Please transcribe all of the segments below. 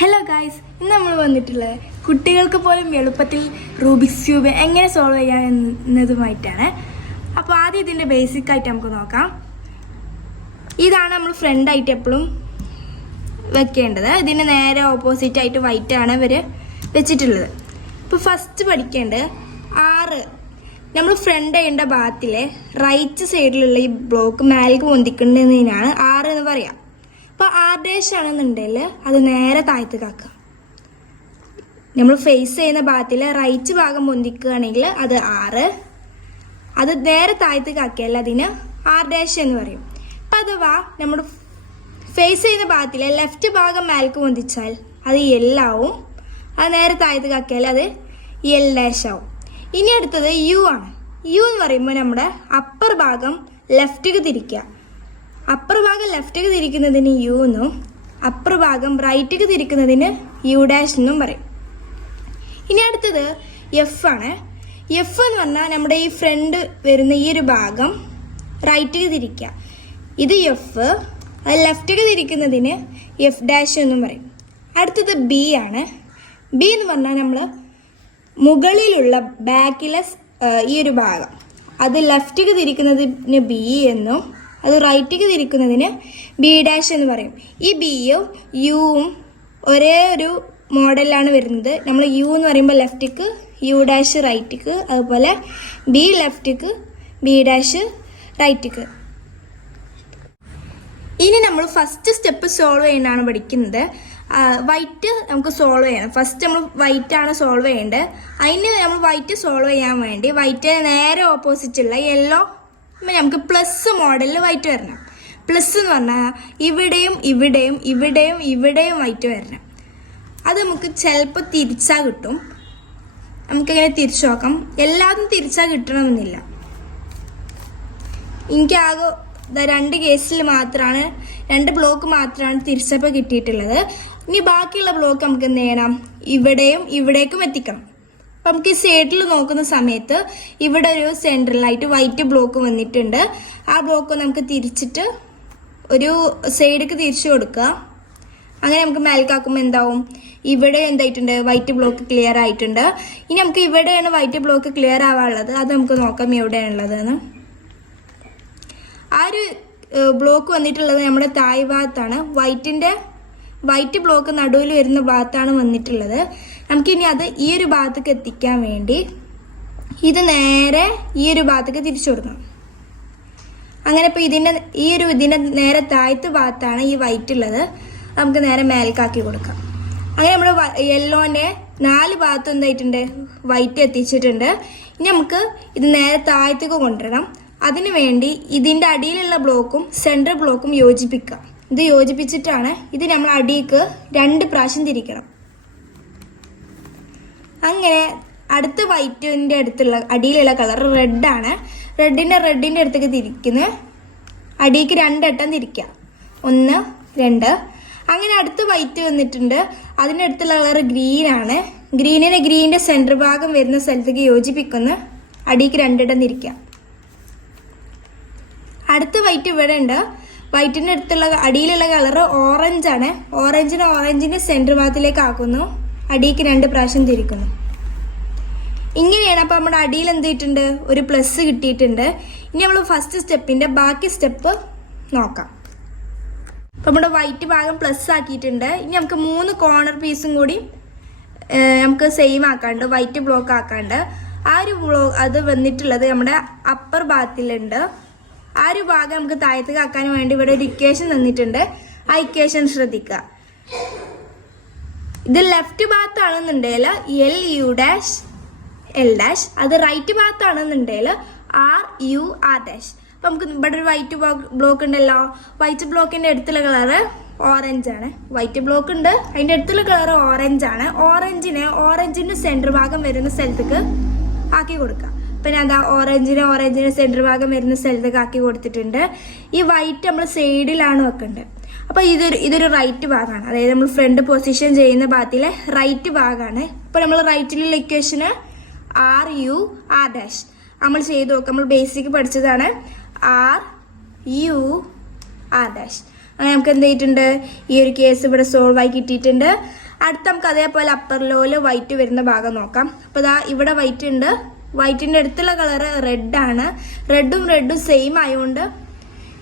Hello guys, ഇന്ന് നമ്മൾ വന്നിട്ടുള്ളത് കുട്ടികൾക്ക് പോലും എളുപ്പത്തിൽ റൂബിക്സ് ക്യൂബ് എങ്ങനെ സോൾവ് ചെയ്യാൻ എന്നതുമായിട്ടാണ്. അപ്പോൾ ആദ്യം ഇതിൻ്റെ ബേസിക് ആയിട്ട് നമുക്ക് നോക്കാം. ഇതാണ് നമ്മൾ ഫ്രണ്ടായിട്ട് എപ്പോഴും വെക്കേണ്ടത്. ഇതിന് നേരെ ഓപ്പോസിറ്റ് ആയിട്ട് വൈറ്റാണ് ഇവർ വെച്ചിട്ടുള്ളത്. ഇപ്പോൾ ഫസ്റ്റ് പഠിക്കേണ്ടത് 6 നമ്മൾ ഫ്രണ്ട് ചെയ്യേണ്ട ഭാഗത്തിലെ റൈറ്റ് സൈഡിലുള്ള ഈ ബ്ലോക്ക് മേലേക്ക് പൊന്തിക്കുന്നതിനാണ് 6 എന്ന് പറയാം. അപ്പോൾ R' ആണെന്നുണ്ടെങ്കിൽ അത് നേരെ താഴത്തേക്ക് ആക്കുക. നമ്മൾ ഫേസ് ചെയ്യുന്ന ഭാഗത്തിൽ റൈറ്റ് ഭാഗം പൊന്തിക്കുകയാണെങ്കിൽ അത് 6, അത് നേരെ താഴത്തേക്ക് ആക്കിയാൽ അതിന് R' എന്ന് പറയും. അപ്പം അഥവാ നമ്മൾ ഫേസ് ചെയ്യുന്ന ഭാഗത്തിൽ ലെഫ്റ്റ് ഭാഗം മേലേക്ക് പൊന്തിച്ചാൽ അത് L ആവും, അത് നേരെ താഴത്തേക്ക് ആക്കിയാൽ അത് L' ആവും. ഇനി അടുത്തത് U ആണ്. U എന്ന് പറയുമ്പോൾ നമ്മുടെ അപ്പർ ഭാഗം ലെഫ്റ്റിക്ക് തിരിക്കുക. അപ്പർ ഭാഗം ലെഫ്റ്റിക്ക് തിരിക്കുന്നതിന് U എന്നും അപ്പർ ഭാഗം റൈറ്റിക്ക് തിരിക്കുന്നതിന് U' എന്നും പറയും. ഇനി അടുത്തത് F ആണ്. F എന്ന് പറഞ്ഞാൽ നമ്മുടെ ഈ ഫ്രണ്ട് വരുന്ന ഈ ഒരു ഭാഗം റൈറ്റിക്ക് തിരിക്കുക. ഇത് F, അത് ലെഫ്റ്റിക്ക് തിരിക്കുന്നതിന് F' എന്നും പറയും. അടുത്തത് B ആണ്. B എന്ന് പറഞ്ഞാൽ നമ്മൾ മുകളിലുള്ള ബാക്കിലെ ഈ ഒരു ഭാഗം അത് ലെഫ്റ്റിക്ക് തിരിക്കുന്നതിന് B എന്നും അത് റൈറ്റിക്ക് തിരിക്കുന്നതിന് B' എന്ന് പറയും. ഈ Bയും Uവും ഒരേ ഒരു മോഡലിലാണ് വരുന്നത്. നമ്മൾ U എന്ന് പറയുമ്പോൾ ലെഫ്റ്റിക്ക്, U' റൈറ്റിക്ക്, അതുപോലെ B ലെഫ്റ്റിക്ക്, B' റൈറ്റിക്ക്. ഇനി നമ്മൾ ഫസ്റ്റ് സ്റ്റെപ്പ് സോൾവ് ചെയ്യാനാണ് പഠിക്കുന്നത്. വൈറ്റ് നമുക്ക് സോൾവ് ചെയ്യണം. ഫസ്റ്റ് നമ്മൾ വൈറ്റാണ് സോൾവ് ചെയ്യേണ്ടത്. അതിന് നമ്മൾ വൈറ്റ് സോൾവ് ചെയ്യാൻ വേണ്ടി വൈറ്റ് നേരെ ഓപ്പോസിറ്റുള്ള യെല്ലോ നമുക്ക് പ്ലസ് മോഡലിൽ വൈറ്റ് വരണം. പ്ലസ് എന്ന് പറഞ്ഞാൽ ഇവിടെയും ഇവിടെയും ഇവിടെയും ഇവിടെയും വൈറ്റ് വരണം. അത് നമുക്ക് ചിലപ്പോൾ തിരിച്ചാൽ കിട്ടും. നമുക്കിങ്ങനെ തിരിച്ചു നോക്കാം. എല്ലാതും തിരിച്ചാൽ കിട്ടണമെന്നില്ല. എനിക്കാകെ 2 കേസിൽ മാത്രമാണ്, 2 ബ്ലോക്ക് മാത്രമാണ് തിരിച്ചപ്പോൾ കിട്ടിയിട്ടുള്ളത്. ഇനി ബാക്കിയുള്ള ബ്ലോക്ക് നമുക്ക് എന്ത് ചെയ്യണം? ഇവിടെയും ഇവിടേക്കും എത്തിക്കണം. അപ്പം നമുക്ക് ഈ സൈഡിൽ നോക്കുന്ന സമയത്ത് ഇവിടെ ഒരു സെൻട്രലായിട്ട് വൈറ്റ് ബ്ലോക്ക് വന്നിട്ടുണ്ട്. ആ ബ്ലോക്ക് നമുക്ക് തിരിച്ചിട്ട് ഒരു സൈഡിലേക്ക് തിരിച്ചു കൊടുക്കുക. അങ്ങനെ നമുക്ക് മേൽക്കാക്കുമ്പോൾ എന്താവും? ഇവിടെ എന്തായിട്ടുണ്ട്? വൈറ്റ് ബ്ലോക്ക് ക്ലിയർ ആയിട്ടുണ്ട്. ഇനി നമുക്ക് ഇവിടെയാണ് വൈറ്റ് ബ്ലോക്ക് ക്ലിയർ ആവാനുള്ളത്. അത് നമുക്ക് നോക്കാം എവിടെയാണുള്ളതെന്ന്. ആ ഒരു ബ്ലോക്ക് വന്നിട്ടുള്ളത് നമ്മുടെ താഴ് ഭാഗത്താണ്. വൈറ്റ് ബ്ലോക്ക് നടുവിൽ വരുന്ന ഭാഗത്താണ് വന്നിട്ടുള്ളത്. നമുക്കിനി അത് ഈ ഒരു ഭാഗത്തേക്ക് എത്തിക്കാൻ വേണ്ടി ഇത് നേരെ ഈ ഒരു ഭാഗത്തേക്ക് തിരിച്ചു കൊടുക്കണം. അങ്ങനെ ഇപ്പോൾ ഇതിൻ്റെ നേരെ താഴത്തെ ഭാഗത്താണ് ഈ വൈറ്റ് ഉള്ളത്. നമുക്ക് നേരെ മേൽക്കാക്കി കൊടുക്കാം. അങ്ങനെ നമ്മുടെ യെല്ലോൻ്റെ 4 ഭാഗത്തും എന്തായിട്ടുണ്ട്? വൈറ്റ് എത്തിച്ചിട്ടുണ്ട്. ഇനി നമുക്ക് ഇത് നേരെ താഴത്തേക്ക് കൊണ്ടുവരണം. അതിനു വേണ്ടി ഇതിൻ്റെ അടിയിലുള്ള ബ്ലോക്കും സെൻട്രൽ ബ്ലോക്കും യോജിപ്പിക്കുക. ഇത് യോജിപ്പിച്ചിട്ടാണ് ഇത് നമ്മൾ അടിയിലേക്ക് 2 പ്രാവശ്യം തിരിക്കണം. അങ്ങനെ അടുത്ത വൈറ്റിൻ്റെ അടുത്തുള്ള അടിയിലുള്ള കളർ റെഡാണ്. റെഡിൻ്റെ അടുത്തേക്ക് തിരിക്കുന്നത് അടിയിലേക്ക് 2 വട്ടം തിരിക്കുക. 1, 2. അങ്ങനെ അടുത്ത് വൈറ്റ് വന്നിട്ടുണ്ട്. അതിൻ്റെ അടുത്തുള്ള കളർ ഗ്രീനാണ്. ഗ്രീനിൻ്റെ സെൻറ്റർ ഭാഗം വരുന്ന സ്ഥലത്തേക്ക് യോജിപ്പിക്കുന്ന അടിയിലേക്ക് 2 വട്ടം തിരിക്കുക. അടുത്ത വൈറ്റ് ഇവിടെ ഉണ്ട്. വൈറ്റിൻ്റെ അടുത്തുള്ള അടിയിലുള്ള കളർ ഓറഞ്ചാണ്. ഓറഞ്ചിൻ്റെ സെൻറ്റർ ഭാഗത്തിലേക്ക് ആക്കുന്നു. അടിയിലേക്ക് 2 പ്രാവശ്യം തിരിക്കുന്നു. ഇങ്ങനെയാണ്. അപ്പോൾ നമ്മുടെ അടിയിൽ എന്ത് ചെയ്തിട്ടുണ്ട്? ഒരു പ്ലസ് കിട്ടിയിട്ടുണ്ട്. ഇനി നമ്മൾ ഫസ്റ്റ് സ്റ്റെപ്പിൻ്റെ ബാക്കി സ്റ്റെപ്പ് നോക്കാം. അപ്പോൾ നമ്മുടെ വൈറ്റ് ഭാഗം പ്ലസ് ആക്കിയിട്ടുണ്ട്. ഇനി നമുക്ക് 3 കോർണർ പീസും കൂടി നമുക്ക് സെയിം ആക്കാണ്ട്, വൈറ്റ് ബ്ലോക്ക് ആക്കാണ്ട്. ആ ഒരു അത് വന്നിട്ടുള്ളത് നമ്മുടെ അപ്പർ ഭാഗത്തിലുണ്ട്. ആ ഒരു ഭാഗം നമുക്ക് താഴത്തേക്ക് ആക്കാൻ വേണ്ടി ഇവിടെ ഒരു ഇക്വേഷൻ തന്നിട്ടുണ്ട്. ആ ഇക്വേഷൻ ശ്രദ്ധിക്കുക. ഇത് ലെഫ്റ്റ് ഭാഗത്താണെന്നുണ്ടെങ്കിൽ LU', L'. അത് റൈറ്റ് ഭാഗത്താണെന്നുണ്ടെങ്കിൽ RUR'. അപ്പം നമുക്ക് ഇവിടെ ഒരു വൈറ്റ് ബ്ലോക്ക് ഉണ്ടല്ലോ. വൈറ്റ് ബ്ലോക്കിൻ്റെ അടുത്തുള്ള കളറ് ഓറഞ്ചാണ്. വൈറ്റ് ബ്ലോക്ക് ഉണ്ട്, അതിൻ്റെ അടുത്തുള്ള കളർ ഓറഞ്ചാണ്. ഓറഞ്ചിൻ്റെ സെൻറ്റർ ഭാഗം വരുന്ന സ്ഥലത്തേക്ക് ആക്കി കൊടുക്കുക. പിന്നെ അതാ ഓറഞ്ചിൻ്റെ സെൻറ്റർ ഭാഗം വരുന്ന സ്ഥലത്തേക്ക് ആക്കി കൊടുത്തിട്ടുണ്ട്. ഈ വൈറ്റ് നമ്മൾ സൈഡിലാണ് വെക്കേണ്ടത്. അപ്പോൾ ഇതൊരു റൈറ്റ് ഭാഗമാണ്. അതായത് നമ്മൾ ഫ്രണ്ട് പൊസിഷൻ ചെയ്യുന്ന ഭാഗത്തിലെ റൈറ്റ് ഭാഗമാണ്. ഇപ്പോൾ നമ്മൾ റൈറ്റിലുള്ള ഇക്വേഷന് RUR'. നമ്മൾ ചെയ്ത് നോക്കാം. നമ്മൾ ബേസിക് പഠിച്ചതാണ് RUR'. അങ്ങനെ നമുക്ക് എന്ത് ചെയ്തിട്ടുണ്ട്? ഈ ഒരു കേസ് ഇവിടെ സോൾവ് ആയി കിട്ടിയിട്ടുണ്ട്. അടുത്ത നമുക്ക് അതേപോലെ അപ്പർ ലോയിൽ വൈറ്റ് വരുന്ന ഭാഗം നോക്കാം. അപ്പോൾ ഇതാ ഇവിടെ വൈറ്റ് ഉണ്ട്. വൈറ്റിൻ്റെ അടുത്തുള്ള കളറ് റെഡാണ്. റെഡും സെയിം ആയതുകൊണ്ട്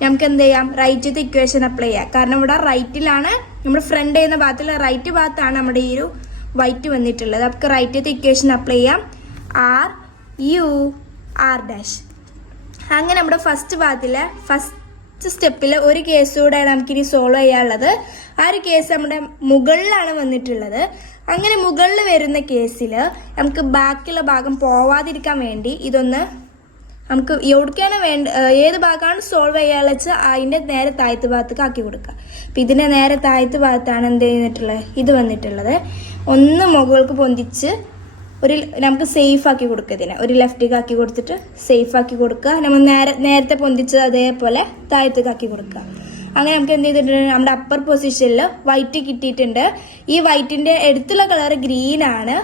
നമുക്ക് എന്ത് ചെയ്യാം, റൈറ്റത്തെ ഇക്വേഷൻ അപ്ലൈ ചെയ്യാം. കാരണം ഇവിടെ റൈറ്റിലാണ് നമ്മുടെ ഫ്രണ്ട് ചെയ്യുന്ന ഭാഗത്തുള്ള റൈറ്റ് ഭാഗത്താണ് നമ്മുടെ ഈ ഒരു വൈറ്റ് വന്നിട്ടുള്ളത്. നമുക്ക് റൈറ്റത്തെ ഇക്വേഷൻ അപ്ലൈ ചെയ്യാം. R U R dash. അങ്ങനെ നമ്മുടെ ഫസ്റ്റ് ഭാഗത്തിലെ ഫസ്റ്റ് സ്റ്റെപ്പിൽ ഒരു കേസ് കൂടെയാണ് നമുക്കിനി സോൾവ് ചെയ്യാനുള്ളത്. ആ ഒരു കേസ് നമ്മുടെ മുകളിലാണ് വന്നിട്ടുള്ളത്. അങ്ങനെ മുകളിൽ വരുന്ന കേസിൽ നമുക്ക് ബാക്കിയുള്ള ഭാഗം പോവാതിരിക്കാൻ വേണ്ടി ഇതൊന്ന് നമുക്ക് എവിടേക്കാണ് ഏത് ഭാഗമാണ് സോൾവ് ചെയ്യാനുള്ള വെച്ചാൽ അതിൻ്റെ നേരെ താഴത്ത് ഭാഗത്തേക്ക് ആക്കി കൊടുക്കുക. അപ്പം ഇതിൻ്റെ നേരെ താഴത്ത് ഭാഗത്താണ് എന്ത് ചെയ്തിട്ടുള്ളത്, ഇത് വന്നിട്ടുള്ളത്. ഒന്ന് മുകൾക്ക് പൊന്തിച്ച് നമുക്ക് സേഫ് ആക്കി കൊടുക്കുക. ഇതിനെ ഒരു ലെഫ്റ്റിലേക്ക് ആക്കി കൊടുത്തിട്ട് സേഫ് ആക്കി കൊടുക്കുക. നമ്മൾ നേരത്തെ പൊന്തിച്ച് അതേപോലെ താഴത്തേക്ക് ആക്കി കൊടുക്കുക. അങ്ങനെ നമുക്ക് എന്ത് ചെയ്തിട്ടുണ്ട്, നമ്മുടെ അപ്പർ പൊസിഷനിൽ വൈറ്റ് കിട്ടിയിട്ടുണ്ട്. ഈ വൈറ്റിൻ്റെ അടുത്തുള്ള കളർ ഗ്രീനാണ്.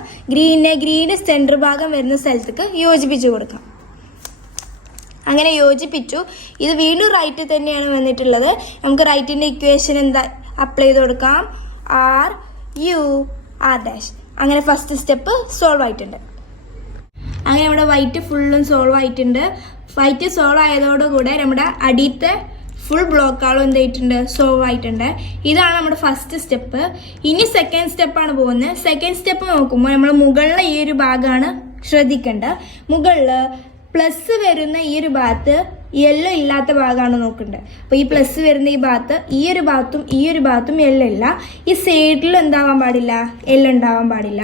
ഗ്രീന് സെൻറ്റർ ഭാഗം വരുന്ന സ്ഥലത്തേക്ക് യോജിപ്പിച്ച് കൊടുക്കാം. അങ്ങനെ യോജിപ്പിച്ചു. ഇത് വീണ്ടും റൈറ്റ് തന്നെയാണ് വന്നിട്ടുള്ളത്. നമുക്ക് റൈറ്റിൻ്റെ ഇക്വേഷൻ എന്താ അപ്ലൈ ചെയ്ത് കൊടുക്കാം. R U R dash. അങ്ങനെ ഫസ്റ്റ് സ്റ്റെപ്പ് സോൾവ് ആയിട്ടുണ്ട്. അങ്ങനെ നമ്മുടെ വൈറ്റ് ഫുള്ളും സോൾവ് ആയിട്ടുണ്ട്. വൈറ്റ് സോൾവ് ആയതോടുകൂടെ നമ്മുടെ അടിയത്തെ ഫുൾ ബ്ലോക്കാളും എന്തായിട്ടുണ്ട്, സോൾവ് ആയിട്ടുണ്ട്. ഇതാണ് നമ്മുടെ ഫസ്റ്റ് സ്റ്റെപ്പ്. ഇനി സെക്കൻഡ് സ്റ്റെപ്പാണ് പോകുന്നത്. സെക്കൻഡ് സ്റ്റെപ്പ് നോക്കുമ്പോൾ നമ്മൾ മുകളിലെ ഈ ഒരു ഭാഗമാണ് ശ്രദ്ധിക്കേണ്ടത്. മുകളിൽ പ്ലസ് വരുന്ന ഈ ഒരു ഭാഗത്ത് യെല്ലോ ഇല്ലാത്ത ഭാഗമാണ് നോക്കേണ്ടത്. അപ്പോൾ ഈ പ്ലസ് വരുന്ന ഈ ഭാഗത്ത് ഈ ഒരു ഭാഗത്തും യെല്ലോ ഇല്ല. ഈ സൈഡിലും എന്താവാൻ പാടില്ല, യെല്ലോ ഉണ്ടാവാൻ പാടില്ല.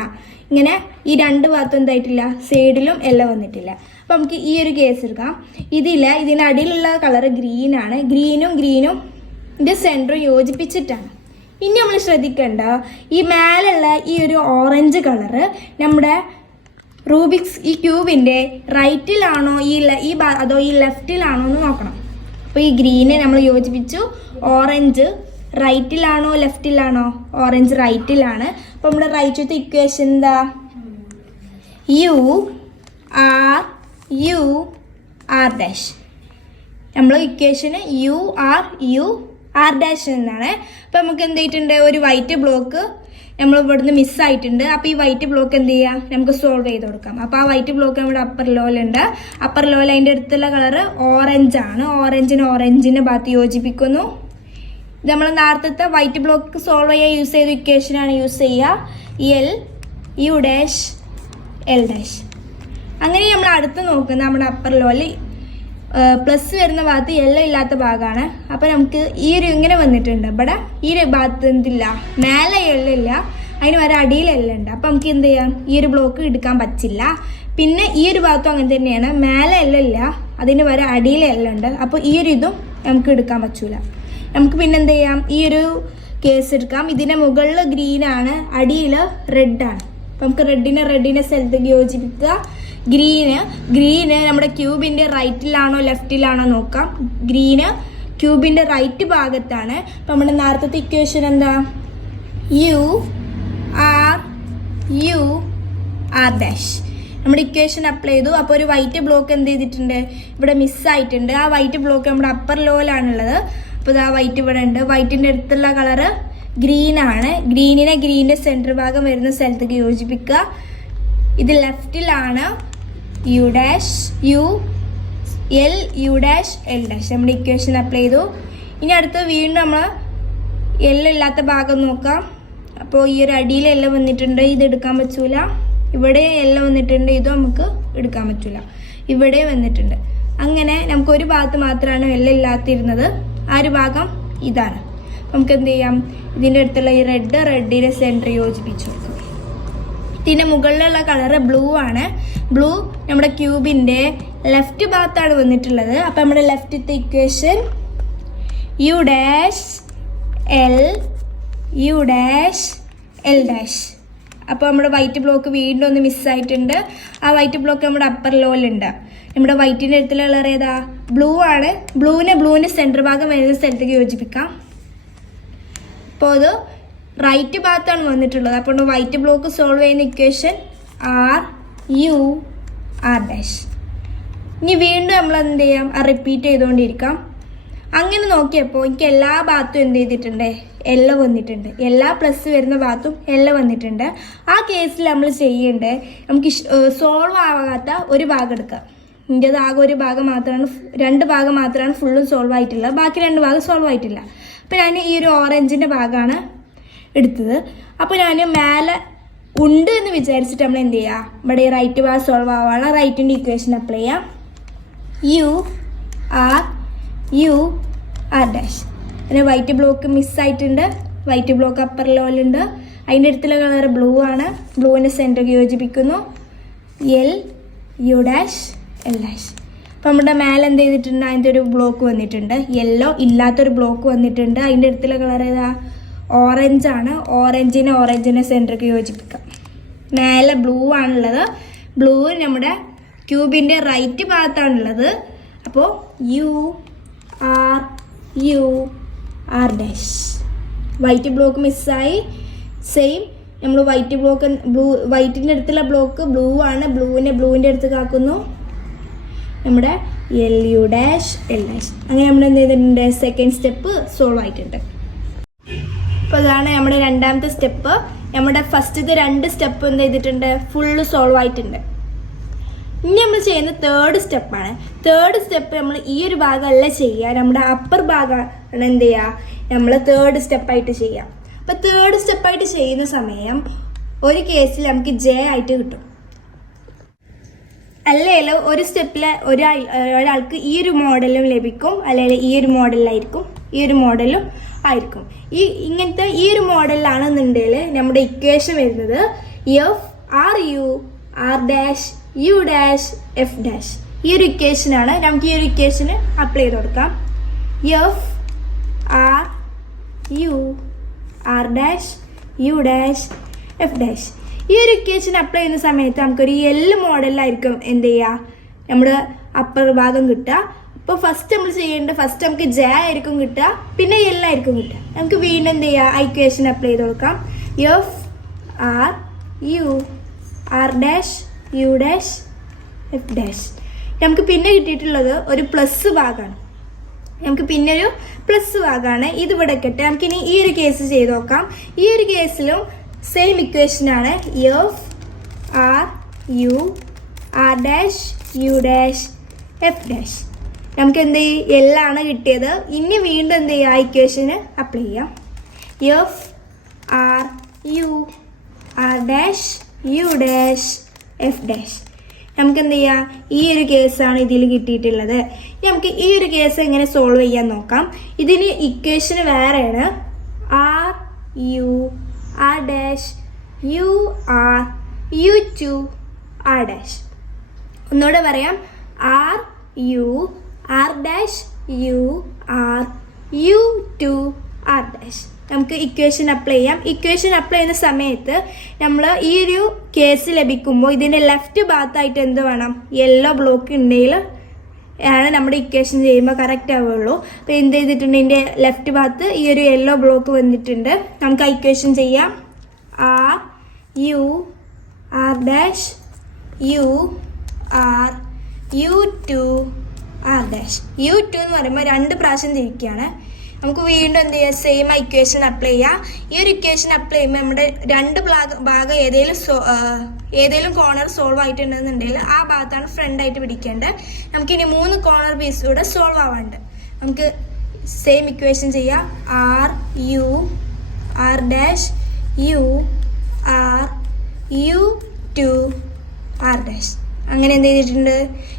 ഇങ്ങനെ ഈ രണ്ട് ഭാഗത്തും എന്തായിട്ടില്ല, സൈഡിലും യെല്ലോ വന്നിട്ടില്ല. അപ്പോൾ നമുക്ക് ഈ ഒരു കേസ് എടുക്കാം. ഇതിൻ്റെ അടിയിലുള്ള കളറ് ഗ്രീനാണ്. ഗ്രീനും ഇതിൻ്റെ സെൻറ്ററും യോജിപ്പിച്ചിട്ടാണ്. ഇനി നമ്മൾ ശ്രദ്ധിക്കേണ്ട ഈ മേലുള്ള ഈ ഒരു ഓറഞ്ച് കളറ് നമ്മുടെ റൂബിക്സ് ഈ ക്യൂബിൻ്റെ റൈറ്റിലാണോ അതോ ഈ ലെഫ്റ്റിലാണോ എന്ന് നോക്കണം. അപ്പോൾ ഈ ഗ്രീന് നമ്മൾ യോജിപ്പിച്ചു. ഓറഞ്ച് റൈറ്റിലാണോ ലെഫ്റ്റിലാണോ? ഓറഞ്ച് റൈറ്റിലാണ്. അപ്പോൾ നമ്മുടെ റൈറ്റത്തെ ഇക്വേഷൻ എന്താ, യു ആർ ഡാഷ്. നമ്മൾ ഇക്വേഷന് യു ആർ ഡാഷ് എന്നാണ്. അപ്പോൾ നമുക്ക് എന്തായിട്ടുണ്ട്, ഒരു വൈറ്റ് ബ്ലോക്ക് നമ്മൾ ഇവിടുന്ന് മിസ്സായിട്ടുണ്ട്. അപ്പോൾ ഈ വൈറ്റ് ബ്ലോക്ക് എന്ത് ചെയ്യാം, നമുക്ക് സോൾവ് ചെയ്ത് കൊടുക്കാം. അപ്പോൾ ആ വൈറ്റ് ബ്ലോക്ക് നമ്മുടെ അപ്പർ ലോയിലുണ്ട്. അപ്പർ ലോയിൽ അതിൻ്റെ അടുത്തുള്ള കളറ് ഓറഞ്ചാണ്. ഓറഞ്ചിൻ്റെ ഭാഗത്ത് യോജിപ്പിക്കുന്നു. ഇത് നമ്മൾ നേരത്തെ വൈറ്റ് ബ്ലോക്ക് സോൾവ് ചെയ്യാൻ യൂസ് ചെയ്ത ഇക്വേഷനാണ് യൂസ് ചെയ്യുക. L U dash L dash. അങ്ങനെ നമ്മൾ അടുത്ത് നോക്കുന്നത് നമ്മുടെ അപ്പർ ലോയിൽ പ്ലസ് വരുന്ന ഭാഗത്ത് യെല്ലോ ഇല്ലാത്ത ഭാഗമാണ്. അപ്പോൾ നമുക്ക് ഈ ഒരു ഇങ്ങനെ വന്നിട്ടുണ്ട്. ഇവിടെ ഈ ഒരു ഭാഗത്ത് എന്തില്ല, മേലെ യെല്ലോ ഇല്ല, അതിന് വരെ അടിയിൽ യെല്ലോ ഉണ്ട്. അപ്പോൾ നമുക്ക് എന്ത് ചെയ്യാം, ഈ ഒരു ബ്ലോക്ക് എടുക്കാൻ പറ്റില്ല. പിന്നെ ഈ ഒരു ഭാഗത്തും അങ്ങനെ തന്നെയാണ്, മേലെ യെല്ലോ ഇല്ല, അതിന് വരെ അടിയിൽ യെല്ലോ ഉണ്ട്. അപ്പോൾ ഈ ഒരു ഇതും നമുക്ക് എടുക്കാൻ പറ്റൂല. നമുക്ക് പിന്നെ എന്ത് ചെയ്യാം, ഈ ഒരു കേസ് എടുക്കാം. ഇതിൻ്റെ മുകളിൽ ഗ്രീനാണ്, അടിയിൽ റെഡാണ്. അപ്പം നമുക്ക് റെഡിനെ സ്ഥലത്തേക്ക് യോജിപ്പിക്കുക. ഗ്രീന് നമ്മുടെ ക്യൂബിൻ്റെ റൈറ്റിലാണോ ലെഫ്റ്റിലാണോ നോക്കാം. ഗ്രീന് ക്യൂബിൻ്റെ റൈറ്റ് ഭാഗത്താണ്. അപ്പം നമ്മുടെ നേരത്തെ ഇക്വേഷൻ എന്താ, യു ആർ ഡാഷ്. നമ്മുടെ ഇക്വേഷൻ അപ്ലൈ ചെയ്തു. അപ്പോൾ ഒരു വൈറ്റ് ബ്ലോക്ക് എന്ത് ചെയ്തിട്ടുണ്ട്, ഇവിടെ മിസ്സായിട്ടുണ്ട്. ആ വൈറ്റ് ബ്ലോക്ക് നമ്മുടെ അപ്പർ ലോയിലാണുള്ളത്. അപ്പോൾ ഇത് ആ വൈറ്റ് ഇവിടെ ഉണ്ട്. വൈറ്റിൻ്റെ അടുത്തുള്ള കളറ് ഗ്രീനാണ്. ഗ്രീനിൻ്റെ സെൻറ്റർ ഭാഗം വരുന്ന സ്ഥലത്തേക്ക് യോജിപ്പിക്കുക. ഇത് ലെഫ്റ്റിലാണ്. U dash U dash L dash. നമ്മുടെ ഇക്വേഷൻ അപ്ലൈ ചെയ്തു. ഇനി അടുത്ത് വീണ്ടും നമ്മൾ യെല്ലോ ഇല്ലാത്ത ഭാഗം നോക്കാം. അപ്പോൾ ഈ ഒരു അടിയിൽ യെല്ലോ വന്നിട്ടുണ്ട്, ഇത് എടുക്കാൻ പറ്റൂല. ഇവിടെ യെല്ലോ വന്നിട്ടുണ്ട്, ഇതും നമുക്ക് എടുക്കാൻ പറ്റൂല. ഇവിടെ വന്നിട്ടുണ്ട്. അങ്ങനെ നമുക്ക് ഒരു ഭാഗത്ത് മാത്രമാണ് യെല്ലോ ഇല്ലാത്തിരുന്നത്. ആ ഒരു ഭാഗം ഇതാണ്. നമുക്ക് എന്ത് ചെയ്യാം, ഇതിൻ്റെ അടുത്തുള്ള ഈ റെഡിൻ്റെ സെൻറ്റർ യോജിപ്പിച്ചു കൊടുക്കും. ഇതിൻ്റെ മുകളിലുള്ള കളറ് ബ്ലൂ ആണ്. ബ്ലൂ നമ്മുടെ ക്യൂബിൻ്റെ ലെഫ്റ്റ് ഭാഗത്താണ് വന്നിട്ടുള്ളത്. അപ്പോൾ നമ്മുടെ ലെഫ്റ്റത്തെ equation U dash L dash. അപ്പോൾ നമ്മുടെ വൈറ്റ് ബ്ലോക്ക് വീണ്ടും ഒന്ന് മിസ്സായിട്ടുണ്ട്. ആ വൈറ്റ് ബ്ലോക്ക് നമ്മുടെ അപ്പർ ലോയിലുണ്ട്. നമ്മുടെ വൈറ്റിൻ്റെ അടുത്തുള്ള കളർ ഏതാ, ബ്ലൂ ആണ്. ബ്ലൂവിൻ്റെ സെൻറ്റർ ഭാഗം വരുന്ന സ്ഥലത്തേക്ക് യോജിപ്പിക്കാം. അപ്പോൾ അത് റൈറ്റ് ഭാഗത്താണ് വന്നിട്ടുള്ളത്. അപ്പോൾ വൈറ്റ് ബ്ലോക്ക് സോൾവ് ചെയ്യുന്ന ഇക്വേഷൻ ആർ ഡാഷ്. ഇനി വീണ്ടും നമ്മൾ എന്ത് ചെയ്യാം, റിപ്പീറ്റ് ചെയ്തുകൊണ്ടിരിക്കാം. അങ്ങനെ നോക്കിയപ്പോൾ എനിക്ക് എല്ലാ ഭാഗത്തും എന്ത് ചെയ്തിട്ടുണ്ട്, എല്ലാം വന്നിട്ടുണ്ട്. എല്ലാ പ്ലസ് വരുന്ന ഭാഗത്തും എല്ലാം വന്നിട്ടുണ്ട്. ആ കേസിൽ നമ്മൾ ചെയ്യേണ്ടത്, നമുക്ക് സോൾവ് ആകാത്ത ഒരു ഭാഗം എടുക്കാം. ഇതിൻ്റെത് ആകെ ഒരു ഭാഗം മാത്രമാണ്, 2 ഭാഗം മാത്രമാണ് ഫുള്ളും സോൾവ് ആയിട്ടുള്ളത്, ബാക്കി 2 ഭാഗം സോൾവ് ആയിട്ടില്ല. അപ്പോൾ ഞാൻ ഈ ഒരു ഓറഞ്ചിൻ്റെ ഭാഗമാണ് എടുത്തത്. അപ്പോൾ ഞാൻ മേലെ ഉണ്ട് എന്ന് വിചാരിച്ചിട്ട് നമ്മൾ എന്ത് ചെയ്യുക, ഇവിടെ ഈ റൈറ്റ് ഭാഗം സോൾവ് ആവാനുള്ള റൈറ്റിൻ്റെ ഇക്വേഷൻ അപ്ലൈ ചെയ്യാം. U R dash. പിന്നെ വൈറ്റ് ബ്ലോക്ക് മിസ്സായിട്ടുണ്ട്, വൈറ്റ് ബ്ലോക്ക് അപ്പർ ലെവലുണ്ട്. അതിൻ്റെ അടുത്തുള്ള കളർ ബ്ലൂ ആണ്, ബ്ലൂവിൻ്റെ സെൻറ്റർ യോജിപ്പിക്കുന്നു. L U dash L dash. അപ്പോൾ നമ്മുടെ മേലെ എന്ത് ചെയ്തിട്ടുണ്ട്, അതിൻ്റെ ഒരു ബ്ലോക്ക് വന്നിട്ടുണ്ട്, യെല്ലോ ഇല്ലാത്തൊരു ബ്ലോക്ക് വന്നിട്ടുണ്ട്. അതിൻ്റെ അടുത്തുള്ള കളർ ഏതാ, ഓറഞ്ചാണ്. ഓറഞ്ചിനെ സെൻറ്ററിലേക്ക് യോജിപ്പിക്കാം. മേലെ ബ്ലൂ ആണുള്ളത്, ബ്ലൂ നമ്മുടെ ക്യൂബിൻ്റെ റൈറ്റ് ഭാഗത്താണുള്ളത്. അപ്പോൾ U R dash. White block മിസ്സായി. സെയിം നമ്മൾ വൈറ്റിൻ്റെ അടുത്തുള്ള ബ്ലോക്ക് ബ്ലൂ ആണ്, ബ്ലൂവിൻ്റെ അടുത്ത് കാക്കുന്നു. നമ്മുടെ L U dash L dash. അങ്ങനെ നമ്മൾ എന്ത് ചെയ്തിട്ടുണ്ട്, സെക്കൻഡ് സ്റ്റെപ്പ് സോൾവ് ആയിട്ടുണ്ട്. അപ്പോൾ അതാണ് നമ്മുടെ രണ്ടാമത്തെ സ്റ്റെപ്പ്. നമ്മുടെ ഫസ്റ്റത്തെ 2 സ്റ്റെപ്പ് എന്ത് ചെയ്തിട്ടുണ്ട്, ഫുള്ള് സോൾവ് ആയിട്ടുണ്ട്. ഇനി നമ്മൾ ചെയ്യുന്ന തേർഡ് സ്റ്റെപ്പാണ്. തേർഡ് സ്റ്റെപ്പ് നമ്മൾ ഈ ഒരു ഭാഗമല്ല ചെയ്യുക, നമ്മുടെ അപ്പർ ഭാഗമാണ് എന്ത് ചെയ്യുക, നമ്മൾ തേർഡ് സ്റ്റെപ്പായിട്ട് ചെയ്യാം. അപ്പോൾ തേർഡ് സ്റ്റെപ്പായിട്ട് ചെയ്യുന്ന സമയം ഒരു കേസിൽ നമുക്ക് ജെ ആയിട്ട് കിട്ടും. അല്ലെങ്കിൽ ഒരു സ്റ്റെപ്പിൽ ഒരാൾക്ക് ഈ ഒരു മോഡലും ലഭിക്കും, അല്ലെങ്കിൽ ഈ ഒരു മോഡലിലായിരിക്കും, ഈ ഒരു മോഡലും ആയിരിക്കും. ഇങ്ങനത്തെ ഈ ഒരു മോഡലിലാണെന്നുണ്ടെങ്കിൽ നമ്മുടെ ഇക്വേഷൻ വരുന്നത് F R U R dash U dash F dash. ഈ ഒരു ഇക്വേഷനാണ്. നമുക്ക് ഈ ഒരു ഇക്വേഷന് അപ്ലൈ ചെയ്ത് കൊടുക്കാം. F R U R dash U dash F dash. ഈ ഒരു ഇക്വേഷൻ അപ്ലൈ ചെയ്യുന്ന സമയത്ത് നമുക്കൊരു എൽ മോഡലിലായിരിക്കും എന്ത് ചെയ്യുക, നമ്മുടെ അപ്പർ ഭാഗം കിട്ടുക. അപ്പോൾ ഫസ്റ്റ് നമ്മൾ ചെയ്യേണ്ടത്, ഫസ്റ്റ് നമുക്ക് ജെ ആയിരിക്കും കിട്ടുക, പിന്നെ എൽ ആയിരിക്കും കിട്ടുക. നമുക്ക് വീണ്ടും എന്ത് ചെയ്യുക, ആ ഇക്വേഷൻ അപ്ലൈ ചെയ്ത് കൊടുക്കാം. F R U R dash U dash F dash. നമുക്ക് പിന്നെ കിട്ടിയിട്ടുള്ളത് ഒരു പ്ലസ് ഭാഗമാണ്. ഇത് ഇവിടെ കിട്ടുക. നമുക്കിനി ഈ ഒരു കേസ് ചെയ്ത് നോക്കാം. ഈ ഒരു കേസിലും സെയിം ഇക്വേഷനാണ്. F R U R dash U dash F dash. നമുക്ക് എന്ത് ചെയ്യും, എല്ലാണ് കിട്ടിയത്. ഇനി വീണ്ടും എന്ത് ചെയ്യുക, ആ ഇക്വേഷന് അപ്ലൈ ചെയ്യാം. F R U R dash U dash F dash. നമുക്ക് എന്ത് ചെയ്യാം, ഈ ഒരു കേസാണ് ഇതിൽ കിട്ടിയിട്ടുള്ളത്. നമുക്ക് ഈ ഒരു കേസ് എങ്ങനെ സോൾവ് ചെയ്യാൻ നോക്കാം. ഇതിന് ഇക്വേഷന് വേറെയാണ്. R U R dash U R U two R dash. ഒന്നുകൂടെ പറയാം. R U R dash U R U two R dash. നമുക്ക് ഇക്വേഷൻ അപ്ലൈ ചെയ്യാം. ഇക്വേഷൻ അപ്ലൈ ചെയ്യുന്ന സമയത്ത് നമ്മൾ ഈ ഒരു കേസ് ലഭിക്കുമ്പോൾ ഇതിൻ്റെ ലെഫ്റ്റ് ഭാഗത്തായിട്ട് എന്ത് വേണം, യെല്ലോ ബ്ലോക്ക് ഉണ്ടെങ്കിൽ ആണ് നമ്മുടെ ഇക്വേഷൻ ചെയ്യുമ്പോൾ കറക്റ്റ് ആവുകയുള്ളൂ. അപ്പോൾ എന്ത് ചെയ്തിട്ടുണ്ട്, ഇതിൻ്റെ ലെഫ്റ്റ് ഭാഗത്ത് ഈ ഒരു യെല്ലോ ബ്ലോക്ക് വന്നിട്ടുണ്ട്. നമുക്ക് ആ ഇക്വേഷൻ ചെയ്യാം. R U R dash U R U two R dash. U two എന്ന് പറയുമ്പോൾ 2 പ്രാവശ്യം തിരിക്കുകയാണ്. നമുക്ക് വീണ്ടും എന്ത് ചെയ്യുക, സെയിം ഇക്വേഷൻ അപ്ലൈ ചെയ്യുക. ഈ ഒരു ഇക്വേഷൻ അപ്ലൈ ചെയ്യുമ്പോൾ നമ്മുടെ 2 ഭാഗം ഏതെങ്കിലും കോർണർ സോൾവ് ആയിട്ടുണ്ടെന്നുണ്ടെങ്കിൽ ആ ഭാഗത്താണ് ഫ്രണ്ട് ആയിട്ട് പിടിക്കേണ്ടത്. നമുക്കിനി 3 കോർണർ പീസ് കൂടെ സോൾവ് ആവാണ്ട്. നമുക്ക് സെയിം ഇക്വേഷൻ ചെയ്യാം. R U R dash U R U two R dash. അങ്ങനെ എന്ത് ചെയ്തിട്ടുണ്ട്,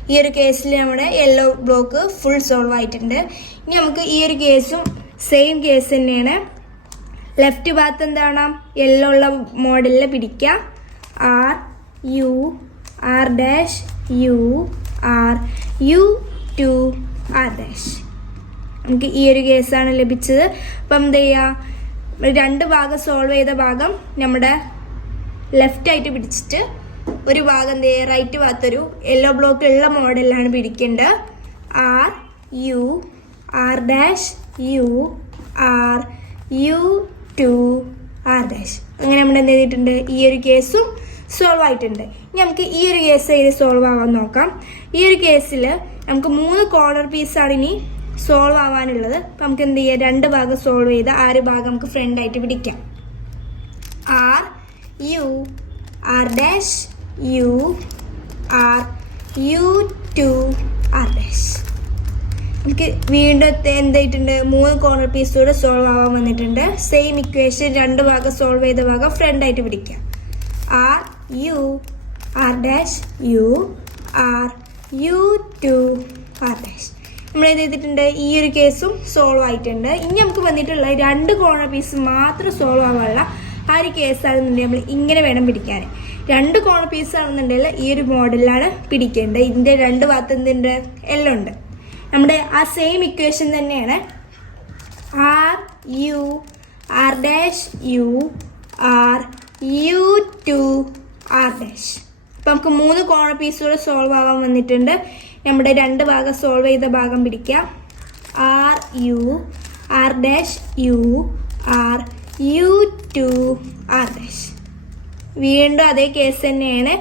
ഈ ഒരു കേസിൽ നമ്മുടെ യെല്ലോ ബ്ലോക്ക് ഫുൾ സോൾവ് ആയിട്ടുണ്ട്. ഇനി നമുക്ക് ഈ ഒരു കേസും സെയിം കേസ് തന്നെയാണ്. ലെഫ്റ്റ് ഭാഗത്ത് എന്താണ്, യെല്ലോ ഉള്ള മോഡലിൽ പിടിക്കുക. R U R dash U R U two R dash. നമുക്ക് ഈ ഒരു കേസാണ് ലഭിച്ചത്. അപ്പം എന്ത് ചെയ്യുക, 2 ഭാഗം സോൾവ് ചെയ്ത ഭാഗം നമ്മുടെ ലെഫ്റ്റായിട്ട് പിടിച്ചിട്ട് ഒരു ഭാഗം എന്ത് ചെയ്യുക, റൈറ്റ് ഭാഗത്തൊരു യെല്ലോ ബ്ലോക്ക് ഉള്ള മോഡലിലാണ് പിടിക്കേണ്ടത്. R U R dash U R U two R dash. അങ്ങനെ നമ്മൾ എന്ത് ചെയ്തിട്ടുണ്ട്, ഈ ഒരു കേസും സോൾവ് ആയിട്ടുണ്ട്. ഇനി നമുക്ക് ഈ ഒരു കേസ് ഇത് സോൾവ് ആവാൻ നോക്കാം. ഈ ഒരു കേസിൽ നമുക്ക് 3 കോർണർ പീസാണ് ഇനി സോൾവ് ആവാനുള്ളത്. അപ്പം നമുക്ക് എന്ത് ചെയ്യാം, രണ്ട് ഭാഗം സോൾവ് ചെയ്താൽ ആ ഒരു ഭാഗം നമുക്ക് ഫ്രണ്ട് ആയിട്ട് പിടിക്കാം. R U R dash U R U two R dash. നമുക്ക് വീണ്ടും എന്തായിട്ടുണ്ട്, 3 കോർണർ പീസ് കൂടെ സോൾവ് ആവാൻ വന്നിട്ടുണ്ട്. സെയിം ഇക്വേഷൻ രണ്ട് ഭാഗം സോൾവ് ചെയ്ത ഭാഗം ഫ്രണ്ട് ആയിട്ട് പിടിക്കാം. R U R dash U R U two R dash. നമ്മൾ എന്ത് ചെയ്തിട്ടുണ്ട്, ഈ ഒരു കേസും സോൾവ് ആയിട്ടുണ്ട്. ഇനി നമുക്ക് വന്നിട്ടുള്ള 2 കോർണർ പീസ് മാത്രം സോൾവ് ആവാനുള്ള ആ ഒരു കേസാണെന്നുണ്ടെങ്കിൽ നമ്മൾ ഇങ്ങനെ വേണം പിടിക്കാൻ. 2 കോർണർ പീസ് ആണെന്നുണ്ടെങ്കിൽ ഈ ഒരു മോഡലിലാണ് പിടിക്കേണ്ടത്. ഇതിൻ്റെ 2 ഭാഗത്ത് എന്തുണ്ട്, എല്ലാം ഉണ്ട്. നമ്മുടെ ആ സെയിം ഇക്വേഷൻ തന്നെയാണ്. R U R dash U R U two R dash. അപ്പം നമുക്ക് 3 കോർണർ പീസുകൾ സോൾവ് ആവാൻ വന്നിട്ടുണ്ട്. നമ്മുടെ 2 ഭാഗം സോൾവ് ചെയ്ത ഭാഗം പിടിക്കാം. R U R dash U R U two R dash. വീണ്ടും അതേ കേസ് തന്നെയാണ്.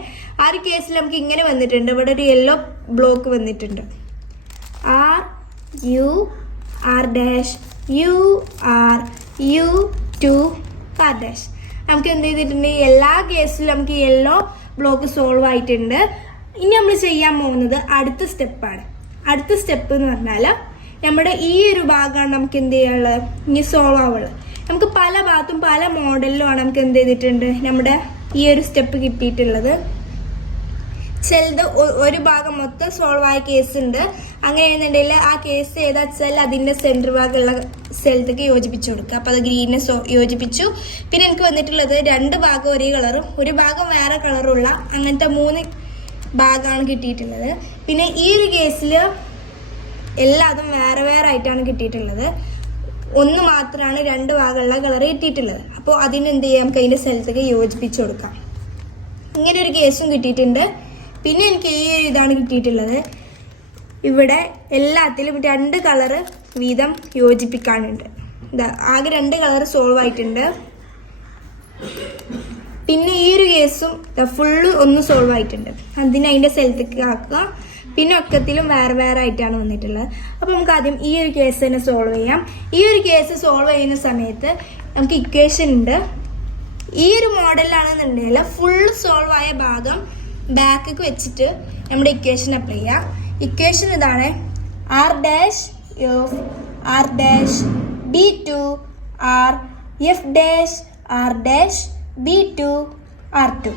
ആ ഒരു കേസിൽ നമുക്ക് ഇങ്ങനെ വന്നിട്ടുണ്ട്, ഇവിടെ ഒരു യെല്ലോ ബ്ലോക്ക് വന്നിട്ടുണ്ട്. R U R dash U R U two R dash. നമുക്ക് എന്ത് ചെയ്തിട്ടുണ്ട്, എല്ലാ കേസിലും നമുക്ക് യെല്ലോ ബ്ലോക്ക് സോൾവ് ആയിട്ടുണ്ട്. ഇനി നമ്മൾ ചെയ്യാൻ പോകുന്നത് അടുത്ത സ്റ്റെപ്പാണ്. അടുത്ത സ്റ്റെപ്പ് എന്ന് പറഞ്ഞാൽ നമ്മുടെ ഈ ഒരു ഭാഗമാണ് നമുക്ക് എന്ത് ചെയ്യാനുള്ളത്, ഇനി സോൾവ് ആവുള്ളത്. നമുക്ക് പല ഭാഗത്തും പല മോഡലിലുമാണ് നമുക്ക് എന്ത് ചെയ്തിട്ടുണ്ട് നമ്മുടെ ഈ ഒരു സ്റ്റെപ്പ് കിട്ടിയിട്ടുള്ളത്. ചിലത് ഒരു ഭാഗം മൊത്തം സോൾവ് ആയ കേസ് ഉണ്ട്. അങ്ങനെയാണെന്നുണ്ടെങ്കിൽ ആ കേസ് ഏതാ വെച്ചാൽ അതിൻ്റെ സെൻറ്റർ ഭാഗമുള്ള സ്ഥലത്തേക്ക് യോജിപ്പിച്ച് കൊടുക്കുക. അപ്പോൾ അത് ഗ്രീനെ യോജിപ്പിച്ചു. പിന്നെ എനിക്ക് വന്നിട്ടുള്ളത് 2 ഭാഗം ഒരേ കളറും ഒരു ഭാഗം വേറെ കളറുള്ള അങ്ങനത്തെ 3 ഭാഗമാണ് കിട്ടിയിട്ടുള്ളത്. പിന്നെ ഈ ഒരു കേസിൽ എല്ലാതും വേറെ വേറെ ആയിട്ടാണ് കിട്ടിയിട്ടുള്ളത്. ഒന്ന് മാത്രമാണ് 2 ഭാഗമുള്ള കളർ കിട്ടിയിട്ടുള്ളത്. അപ്പോൾ അതിനെന്ത് ചെയ്യാം, നമുക്ക് അതിൻ്റെ സ്ഥലത്തേക്ക് യോജിപ്പിച്ച് കൊടുക്കാം. ഇങ്ങനെ ഒരു കേസും കിട്ടിയിട്ടുണ്ട്. പിന്നെ എനിക്ക് ഈ ഒരു ഇതാണ് കിട്ടിയിട്ടുള്ളത്. ഇവിടെ എല്ലാത്തിലും 2 കളറ് വീതം യോജിപ്പിക്കാനുണ്ട്. ആകെ 2 കളർ സോൾവ് ആയിട്ടുണ്ട്. പിന്നെ ഈ ഒരു കേസും ഫുള്ള് ഒന്ന് സോൾവ് ആയിട്ടുണ്ട്. അതിൻ്റെ സ്ഥലത്തേക്ക് ആക്കുക. പിന്നെ ഒക്കത്തിലും വേറെ വേറെ ആയിട്ടാണ് വന്നിട്ടുള്ളത്. അപ്പോൾ നമുക്ക് ആദ്യം ഈ ഒരു കേസ് തന്നെ സോൾവ് ചെയ്യാം. ഈ ഒരു കേസ് സോൾവ് ചെയ്യുന്ന സമയത്ത് നമുക്ക് ഇക്വേഷൻ ഉണ്ട്. ഈ ഒരു മോഡലിലാണെന്നുണ്ടെങ്കിൽ ഫുൾ സോൾവ് ആയ ഭാഗം ബാക്കിക്ക് വെച്ചിട്ട് നമ്മുടെ ഇക്വേഷൻ അപ്ലൈ ചെയ്യാം. ഇക്വേഷൻ ഇതാണ്. R dash F R dash B two R F dash R dash B two R two.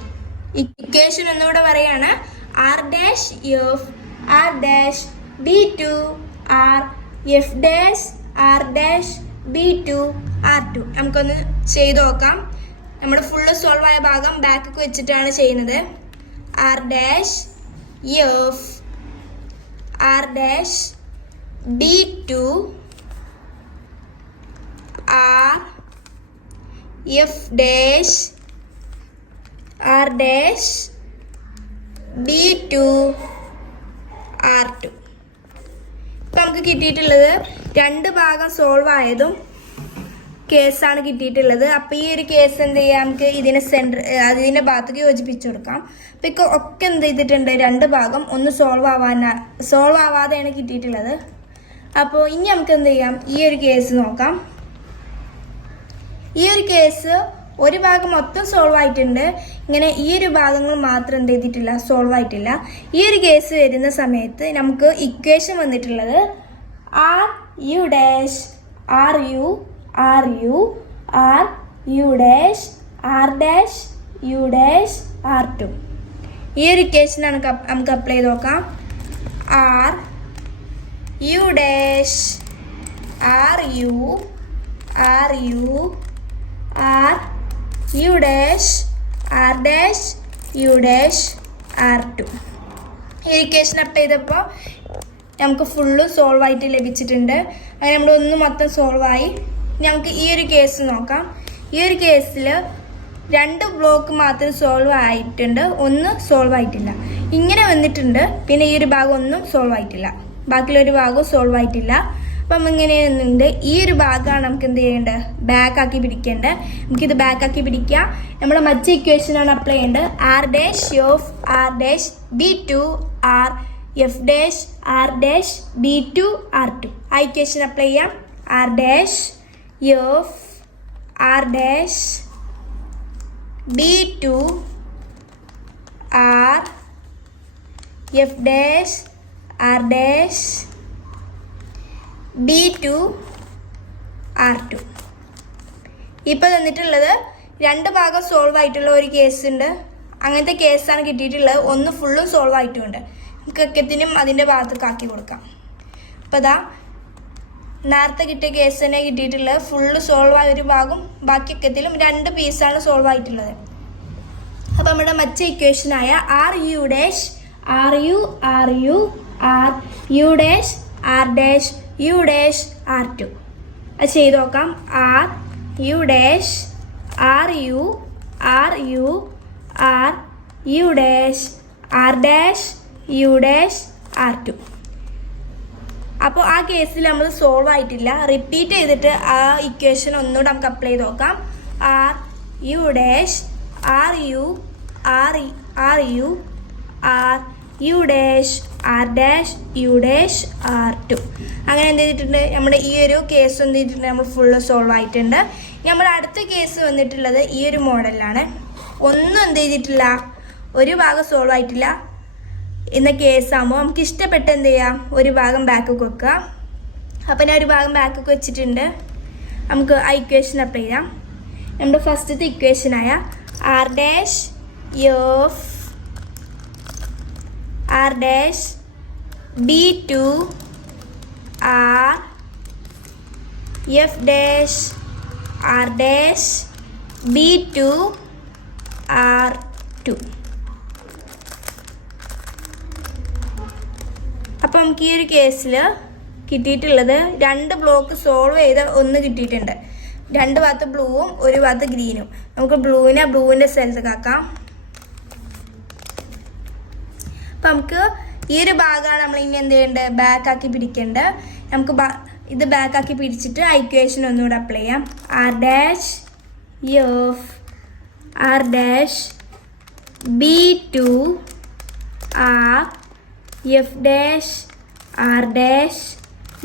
Equation ഒന്നുകൂടെ പറയാണ്. R dash F R dash B two R F dash R dash B two R two. നമുക്കൊന്ന് ചെയ്ത് നോക്കാം. നമ്മുടെ full solve ആയ ഭാഗം ബാക്കിക്ക് വെച്ചിട്ടാണ് ചെയ്യുന്നത്. R dash F R dash B two R F dash R dash B two R two. ഇപ്പം നമുക്ക് കിട്ടിയിട്ടുള്ളത് 2 ഭാഗം സോൾവ് ആയതും കേസാണ് കിട്ടിയിട്ടുള്ളത്. അപ്പോൾ ഈ ഒരു കേസ് എന്ത് ചെയ്യാം, നമുക്ക് അതിൻ്റെ ഭാഗത്തേക്ക് യോജിപ്പിച്ച് കൊടുക്കാം. അപ്പോൾ ഇപ്പോൾ ഒക്കെ എന്ത് ചെയ്തിട്ടുണ്ട്, 2 ഭാഗം ഒന്ന് സോൾവ് ആവാതെയാണ് കിട്ടിയിട്ടുള്ളത്. അപ്പോൾ ഇനി നമുക്ക് എന്ത് ചെയ്യാം, ഈ ഒരു കേസ് നോക്കാം. ഈ ഒരു കേസ് ഒരു ഭാഗം മൊത്തം സോൾവ് ആയിട്ടുണ്ട്. ഇങ്ങനെ ഈ ഒരു ഭാഗങ്ങൾ മാത്രം എന്ത് ചെയ്തിട്ടില്ല, സോൾവ് ആയിട്ടില്ല. ഈ ഒരു കേസ് വരുന്ന സമയത്ത് നമുക്ക് ഇക്വേഷൻ വന്നിട്ടുള്ളത് R U dash R U R U R U dash R dash U dash R two. ഈ ഒരു ഇക്വേഷനാണ് നമുക്ക് അപ്ലൈ ചെയ്ത് നോക്കാം. R U dash R U R U R U dash R dash U dash R two. ഈ equation apply ചെയ്തപ്പോൾ നമുക്ക് full solve ആയിട്ട് ലഭിച്ചിട്ടുണ്ട്. അങ്ങനെ നമ്മൾ ഒന്ന് മൊത്തം സോൾവ് ആയി. നമുക്ക് ഈ ഒരു കേസ് നോക്കാം. ഈ ഒരു കേസിൽ 2 ബ്ലോക്ക് മാത്രം സോൾവ് ആയിട്ടുണ്ട്, ഒന്ന് സോൾവ് ആയിട്ടില്ല. ഇങ്ങനെ വന്നിട്ടുണ്ട്. പിന്നെ ഈ ഒരു ഭാഗം ഒന്നും സോൾവ് ആയിട്ടില്ല, ബാക്കിയുള്ളൊരു ഭാഗവും സോൾവ് ആയിട്ടില്ല. അപ്പം ഇങ്ങനെ ഉണ്ട്. ഈ ഒരു ഭാഗമാണ് നമുക്ക് എന്ത് ചെയ്യേണ്ടത്, ബാക്കാക്കി പിടിക്കേണ്ടത്. നമുക്കിത് ബാക്കാക്കി പിടിക്കാം. നമ്മുടെ മറ്റേ ഇക്വേഷനാണ് അപ്ലൈ ചെയ്യേണ്ടത്. R dash F R dash B two R F dash R dash B two R two. ആ ഇക്വേഷൻ അപ്ലൈ ചെയ്യാം. R dash F R dash B two R F dash R dash B two R two. ഇപ്പോൾ തന്നിട്ടുള്ളത് രണ്ട് ഭാഗം solve ആയിട്ടുള്ള ഒരു case ഉണ്ട്. അങ്ങനത്തെ കേസാണ് കിട്ടിയിട്ടുള്ളത്. ഒന്ന് ഫുള്ളും സോൾവ് ആയിട്ടുമുണ്ട്. ഒക്കത്തിനും അതിൻ്റെ ഭാഗത്തേക്ക് ആക്കി കൊടുക്കാം. അപ്പോൾ അതാ നേരത്തെ കിട്ടിയ കേസ് തന്നെ കിട്ടിയിട്ടുള്ളത്. ഫുള്ള് സോൾവ് ആയ ഒരു ഭാഗം, ബാക്കി ഒക്കത്തിലും രണ്ട് പീസാണ് സോൾവ് ആയിട്ടുള്ളത്. അപ്പോൾ നമ്മുടെ മറ്റേ ഇക്വേഷനായ R U dash R U R U R U dash R dash U dash R two അത് ചെയ്ത് നോക്കാം. R U dash R U R U R U dash R dash U dash R two. അപ്പോൾ ആ കേസിൽ നമ്മൾ solve ആയിട്ടില്ല. Repeat ചെയ്തിട്ട് ആ ഇക്വേഷൻ ഒന്നുകൂടെ നമുക്ക് അപ്ലൈ ചെയ്ത് നോക്കാം. R U dash R U R R U R U dash R dash U dash R two. അങ്ങനെ എന്ത് ചെയ്തിട്ടുണ്ട്, നമ്മുടെ ഈ ഒരു കേസ് എന്ത് ചെയ്തിട്ടുണ്ട്, നമ്മൾ ഫുള്ള് സോൾവ് ആയിട്ടുണ്ട്. നമ്മുടെ അടുത്ത കേസ് വന്നിട്ടുള്ളത് ഈ ഒരു മോഡലാണ്. ഒന്നും എന്ത് ചെയ്തിട്ടില്ല, ഒരു ഭാഗം സോൾവ് ആയിട്ടില്ല എന്ന കേസാകുമ്പോൾ നമുക്ക് ഇഷ്ടപ്പെട്ട് എന്ത് ചെയ്യാം, ഒരു ഭാഗം ബാക്കൊക്കെ വെക്കുക. അപ്പോൾ ഞാൻ ഒരു ഭാഗം ബാക്കൊക്കെ വെച്ചിട്ടുണ്ട്. നമുക്ക് ആ ഇക്വേഷൻ അപ്ലൈ ചെയ്യാം. നമ്മുടെ ഫസ്റ്റത്തെ ഇക്വേഷനായ R dash F R dash B two R F dash R dash B two R two. അപ്പോൾ നമുക്ക് ഈ ഒരു കേസിൽ കിട്ടിയിട്ടുള്ളത് രണ്ട് ബ്ലോക്ക് സോൾവ് ചെയ്ത ഒന്ന് കിട്ടിയിട്ടുണ്ട്. രണ്ട് ഭാഗത്ത് ബ്ലൂവും ഒരു ഭാഗത്ത് ഗ്രീനും. നമുക്ക് ബ്ലൂവിൻ്റെ സ്ഥലത്തേക്ക് ആക്കാം. അപ്പം നമുക്ക് ഈ ഒരു ഭാഗമാണ് നമ്മൾ ഇനി എന്ത് ചെയ്യേണ്ടത്, ബാക്കാക്കി പിടിക്കേണ്ടത്. നമുക്ക് ഇത് ബാക്കാക്കി പിടിച്ചിട്ട് ഇക്വേഷൻ ഒന്നുകൂടെ അപ്ലൈ ചെയ്യാം. R dash F R dash B two R F dash R dash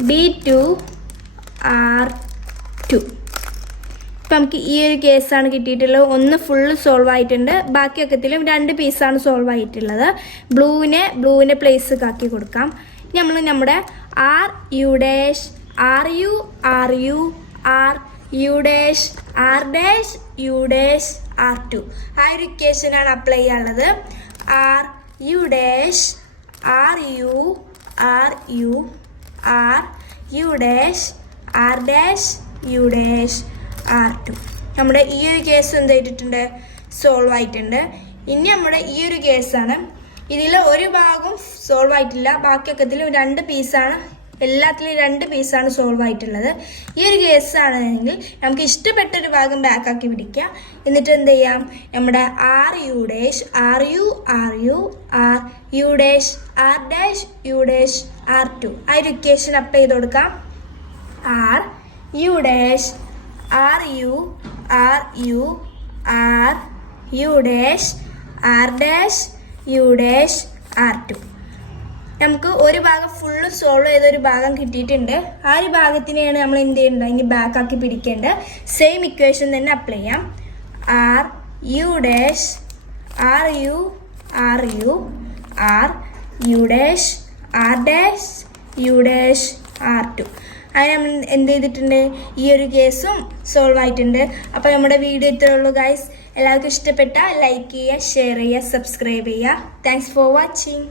B two R two. ഇപ്പം നമുക്ക് ഈ ഒരു കേസാണ് കിട്ടിയിട്ടുള്ളത്. ഒന്ന് ഫുള്ള് സോൾവ് ആയിട്ടുണ്ട്, ബാക്കിയൊക്കത്തിലും രണ്ട് പീസാണ് സോൾവ് ആയിട്ടുള്ളത്. ബ്ലൂവിനെ പ്ലേസ് ആക്കി കൊടുക്കാം. നമ്മൾ നമ്മുടെ R U dash R U R U R U dash R dash U dash R two ആ ഒരു ഇക്വേഷനാണ് അപ്ലൈ ചെയ്യാനുള്ളത്. R U dash R U R U R U dash R dash U dash R two. നമ്മുടെ ഈ ഒരു case എന്ത് ചെയ്തിട്ടുണ്ട്, solve ആയിട്ടുണ്ട്. ഇനി നമ്മുടെ ഈ ഒരു കേസാണ്. ഇതിൽ ഒരു ഭാഗം സോൾവ് ആയിട്ടില്ല, ബാക്കിയൊക്കത്തിലും രണ്ട് പീസാണ്, എല്ലാത്തിലും രണ്ട് പീസാണ് സോൾവ് ആയിട്ടുള്ളത്. ഈ ഒരു കേസാണെങ്കിൽ നമുക്ക് ഇഷ്ടപ്പെട്ടൊരു ഭാഗം ബാക്കാക്കി പിടിക്കാം. എന്നിട്ട് എന്ത് ചെയ്യാം, നമ്മുടെ R U dash R U R U R U dash R dash U dash R two ആ ഒരു ഇക്വേഷൻ അപ്ലൈ ചെയ്ത് കൊടുക്കാം. R U dash R U R U R U dash R dash U dash R two. നമുക്ക് ഒരു ഭാഗം full solve ചെയ്ത ഒരു ഭാഗം കിട്ടിയിട്ടുണ്ട്. ആ ഒരു ഭാഗത്തിനെയാണ് നമ്മൾ എന്ത് ചെയ്യേണ്ടത്, ഇനി ബാക്കാക്കി പിടിക്കേണ്ടത്. സെയിം ഇക്വേഷൻ തന്നെ അപ്ലൈ ചെയ്യാം. R U dash R U R U R U dash R dash U dash R two. അങ്ങനെ നമ്മൾ എന്ത് ചെയ്തിട്ടുണ്ട്, ഈ ഒരു കേസും സോൾവ് ആയിട്ടുണ്ട്. അപ്പോൾ നമ്മുടെ വീഡിയോ ഇത്രയേ ഉള്ളൂ ഗൈസ്. എല്ലാവർക്കും ഇഷ്ടപ്പെട്ടാൽ ലൈക്ക് ചെയ്യുക, ഷെയർ ചെയ്യുക, സബ്സ്ക്രൈബ് ചെയ്യുക. Thanks for watching.